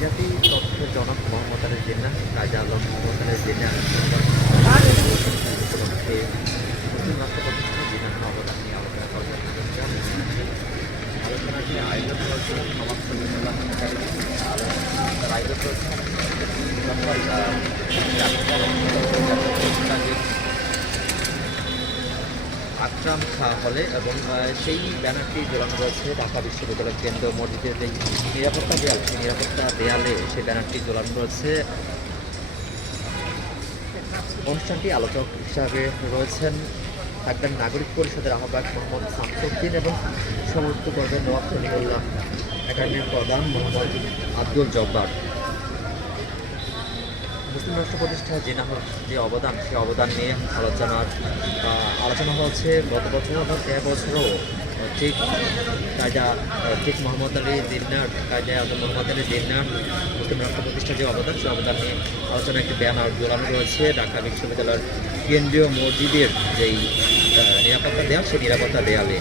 বিজাতি তথ্যের জনক মোহাম্মদ আলী জিন্নাহ, কাজী আলম মোহাম্মদ আলী জিন্নাহ উপলক্ষে মুসলিম রাষ্ট্র প্রতিষ্ঠায় জিন্নাহর অবদান নিয়ে আলোচনা করবেন। আলোচনাটি আয়োজন করেছেন সমাজ সমিতিউল্লাহ আয়োজন করেছেন আকরাম খাঁ হলে এবং সেই ব্যানারটি ঝোলানো রয়েছে ঢাকা বিশ্ববিদ্যালয়ের কেন্দ্রীয় মসজিদের যে নিরাপত্তা দেয়াল, সেই নিরাপত্তা দেয়ালে সেই ব্যানারটি ঝোলানো রয়েছে। অনুষ্ঠানটি আলোচক হিসাবে থাকবেন নাগরিক পরিষদের আহ্বায়ক মোহাম্মদ শামসুদ্দিন এবং সমালোচিত করবেন নওয়াব সলিমুল্লাহ একাডেমির প্রধান মোহাম্মদ আব্দুল জব্বার। মুসলিম রাষ্ট্র প্রতিষ্ঠায় জিন্নাহর যে অবদান, সেই অবদান নিয়ে আলোচনা হচ্ছে গত বছর এবং এবছরও ঠিক মোহাম্মদ আলী জিন্নাহ, কাজী আজম মোহাম্মদ আলী জিন্নাহ মুসলিম রাষ্ট্র প্রতিষ্ঠার যে অবদান, সেই অবদান নিয়ে আলোচনা একটি ব্যানার ঝোলানো রয়েছে ঢাকা বিশ্ববিদ্যালয়ের কেন্দ্রীয় মসজিদের যেই নিরাপত্তা দেয়াল, সেই নিরাপত্তা দেয়ালে।